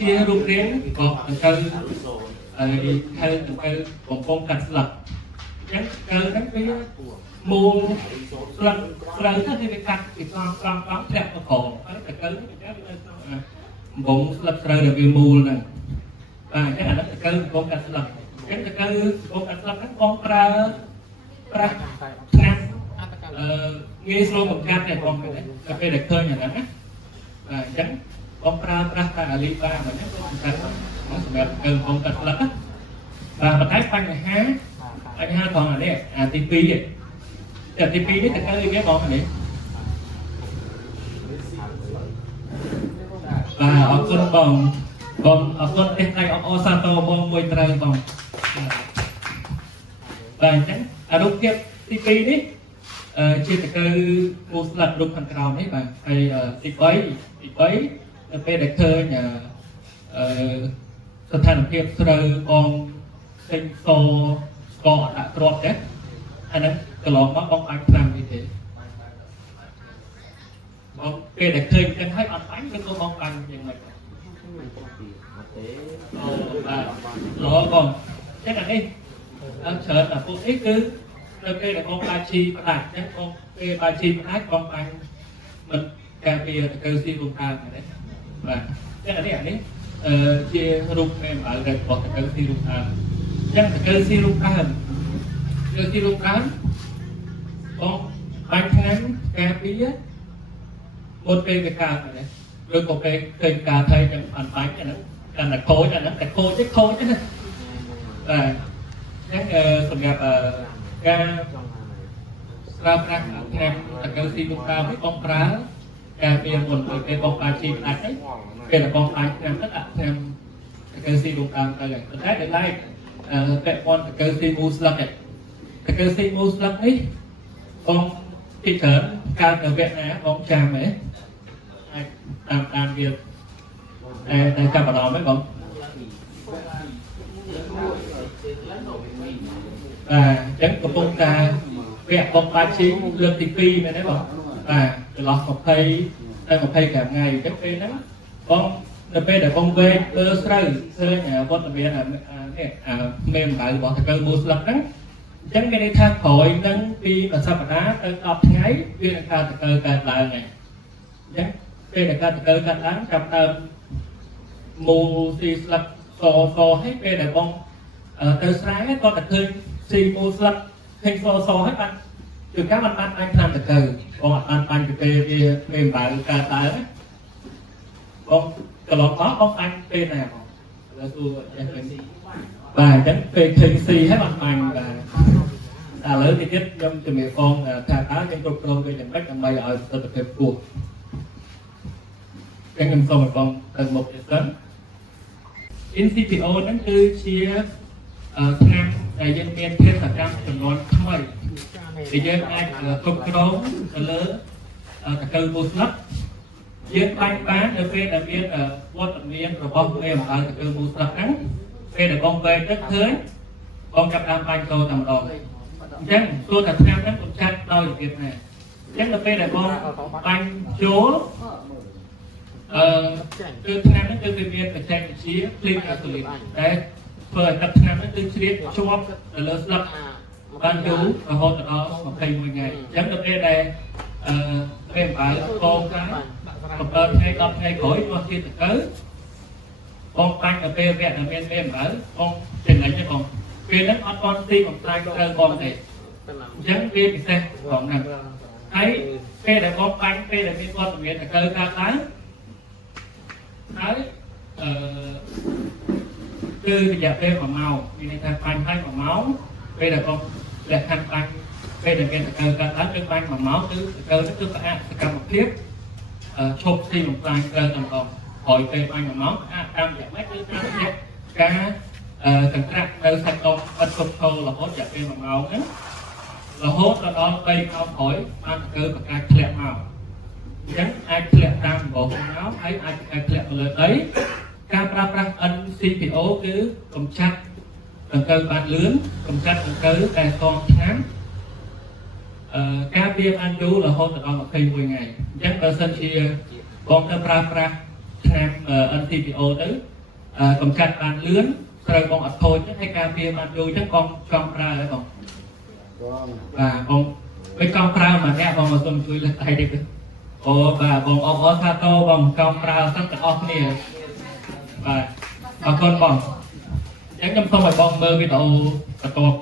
ជារូបរាងក៏ទៅហើយទៅបំពង់កាត់ស្លឹកអញ្ចឹងហ្នឹងវាមូលស្លឹកស្រូវទៅវាកាត់ពីកង់ធ្លាក់មកក្រោមហើយទៅវានៅក្នុងបំពង់ស្លឹកស្រូវដែលវាមូលហ្នឹងបាទអញ្ចឹងអានេះទៅបំពង់កាត់ស្លឹកអញ្ចឹងទៅបំពង់កាត់ស្លឹកហ្នឹងបងប្រើប្រាស់ឆ្នាំងាយស្រួលបង្កើតតែបងទៅពេលដែលឃើញអាហ្នឹងណាបាទអញ្ចឹងបងប្រើប្រាស់តែអាលីបាមកហ្នឹងបងបង្កើតសម្រាប់បំពង់កាត់ស្លឹកណាបាទបន្តែបញ្ហាផងអានេះអាទី2នេះតែទី2នេះទៅវាបងអានេះបាទអរគុណបងអរគុណទេសដៃអសាទរបងមួយត្រូវបងបាទអញ្ចឹងអារូបភាពទី2នេះជាតកៅគូស្លឹករូបខាងក្រោមនេះបាទហើយទី3នៅពេលដែលឃើញស្ថានភាពស្រូវបងផ្សេងសស្កអត់ដាក់គ្រាប់ទេអាហ្នឹងកន្លងមកបងអាចឆ្នាំនេះទេបងពេលដែលឃើញចឹងហើយអត់បាញ់គឺបងបាញ់យ៉ាងម៉េចបាទល្អបងចឹងអានេះច្រើនតែពួកនេះគឺនៅពេលដែលបងបាជីផ្ដាច់ចឹងបងពេលបាជីផ្ដាច់បងបាញ់មិនការពារតកៅស៊ីរួមដើមហ្នឹងបាទចឹងអានេះជារូបមេអំបៅរបស់តកៅស៊ីរួមដើមចឹងតកៅស៊ីរួមដើមបងបាញ់ឆ្នាំការពារមុនពេលវាកើតហ្នឹងឬក៏ពេលឃើញការថៃចឹងអត់បាញ់ហ្នឹងកាន់តែខូចអាហ្នឹងតែខូចណាបាទអញ្ចឹងសម្រាប់ការប្រើប្រាស់ឆ្នាំតកៅស៊ីរួមដើមនេះបងប្រើការពារមុនពេលបងបាជីផ្ដាច់ហ្នឹងពេលដែលបងបាញ់ឆ្នាំហ្នឹងដាក់ឆ្នាំតកៅស៊ីរួមដើមទៅហើយប៉ុន្តែដែលពាក់ព័ន្ធតកៅស៊ីមូស្លឹកហ្នឹងតកៅស៊ីមូស្លឹកនេះបងពីច្រើនកើតនៅវគ្គណាបងចាំហ៎អាចតាមវាតែចាប់អារម្មណ៍ហ៎បងបាទអញ្ចឹងកំពុងតែវគ្គបងបាជីលើកទី2មែនទេបងបាទចន្លោះ20ទៅ25ថ្ងៃអញ្ចឹងពេលហ្នឹងបងនៅពេលដែលបងវេកលើស្រូវឃើញវត្តមាននេះមេអំបៅរបស់តកៅមូស្លឹកហ្នឹងអញ្ចឹងមានន័យថាក្រោយនឹងពីមួយសប្តាហ៍ទៅ10ថ្ងៃវានឹងកើតតកៅកើតឡើងហើយអញ្ចឹងពេលដែលកើតតកៅកើតឡើងចាប់ដើមមូស៊ីស្លឹកសហើយពេលដែលបងទៅស្រែក៏តែឃើញស៊ីមូស្លឹកឃើញសហើយបានជួនកាលបានបាញ់ឆ្នាំតកៅបងអត់បានបាញ់ពីពេលវាមេអំបៅកើតឡើងបងកន្លងមកបងបាញ់ពេលណាបងលើសួរចេះឃើញបាទអញ្ចឹងពេលឃើញស៊ីហើយបានបាញ់បាទឥឡូវនេះទៀតខ្ញុំជំរាបផងថាតើយើងគ្រប់គ្រងវាយ៉ាងម៉េចដើម្បីឲ្យប្រសិទ្ធភាពខ្ពស់ខ្ញុំសូមឲ្យបងទៅមុខទៀតសិន NCPO ហ្នឹងគឺជាឆ្នាំដែលយើងមានភារកម្មចំនួនថ្មីដែលយើងអាចគ្រប់គ្រងទៅលើតកៅមូស្លឹកយើងបាញ់បាននៅពេលដែលមានវត្តមានរបស់មេអំបៅតកៅមូស្លឹកហ្នឹងពេលដែលបងវែងទឹកឃើញបងចាប់ដើមបាញ់ចូលតែម្ដងអញ្ចឹងទោះតែឆ្នាំហ្នឹងខ្ញុំចាត់ដោយរបៀបណាអញ្ចឹងដល់ពេលដែលបងបាញ់ចូលគឺឆ្នាំហ្នឹងគឺវាមានបច្ចេកវិទ្យាភ្លៀងអាសូលីតតែធ្វើឲ្យទឹកឆ្នាំហ្នឹងគឺជ្រាបជាប់ទៅលើស្លឹកបានយូររហូតដល់21ថ្ងៃអញ្ចឹងដល់ពេលដែលពេលអំបៅកងកាយ7ថ្ងៃ10ថ្ងៃក្រោយមកទៀតតកៅបងបាញ់ទៅពេលវគ្គដែលមានមេអំបៅបងចំណេញទេបងពេលហ្នឹងអត់បានទីបំផ្លាញត្រូវបងទេអញ្ចឹងវាពិសេសផងហ្នឹងហើយពេលដែលបងបាញ់ពេលដែលមានវត្តមានតកៅកើតឡើងហើយគឺរយៈពេល1ម៉ោងមានន័យថាបាញ់ហើយ1ម៉ោងពេលដែលបងលក្ខខណ្ឌបាញ់ពេលដែលមានតកៅកើតឡើងគឺបាញ់1ម៉ោងគឺតកៅនេះគឺផ្អាកសកម្មភាពឈប់ទីបំផ្លាញត្រូវតែម្ដងក្រោយពេលបាញ់1ម៉ោងអាចតាមរយៈម៉េចគឺតាមរយៈការកន្ត្រាក់នៅសាច់ដុំបិទគប់ឈររហូតរយៈពេល1ម៉ោងហ្នឹងរហូតដល់3ម៉ោងក្រោយបានតកៅប្រកាសធ្លាក់មកអញ្ចឹងអាចធ្លាក់តាមដំបូងមកហើយអាចធ្លាក់ទៅលើដីការប្រើប្រាស់ NCPO គឺកម្ចាត់ដង្កូវបានលឿនកម្ចាត់ដង្កូវតែសងឆ្នាំការពារបានយូររហូតដល់21ថ្ងៃអញ្ចឹងបើសិនជាបងទៅប្រើប្រាស់ tham NTPO tới cầm chặt bàn lướn rồi còn ập thôi chứ hay cà phê bàn đôi chứ con ra đấy còn và còn với con ra mà nghe còn mà tôi chui lên tay đi và còn ông Sato bằng con ra tất cả off nè và con bằng chắc chắn không phải bom mơ cái đầu một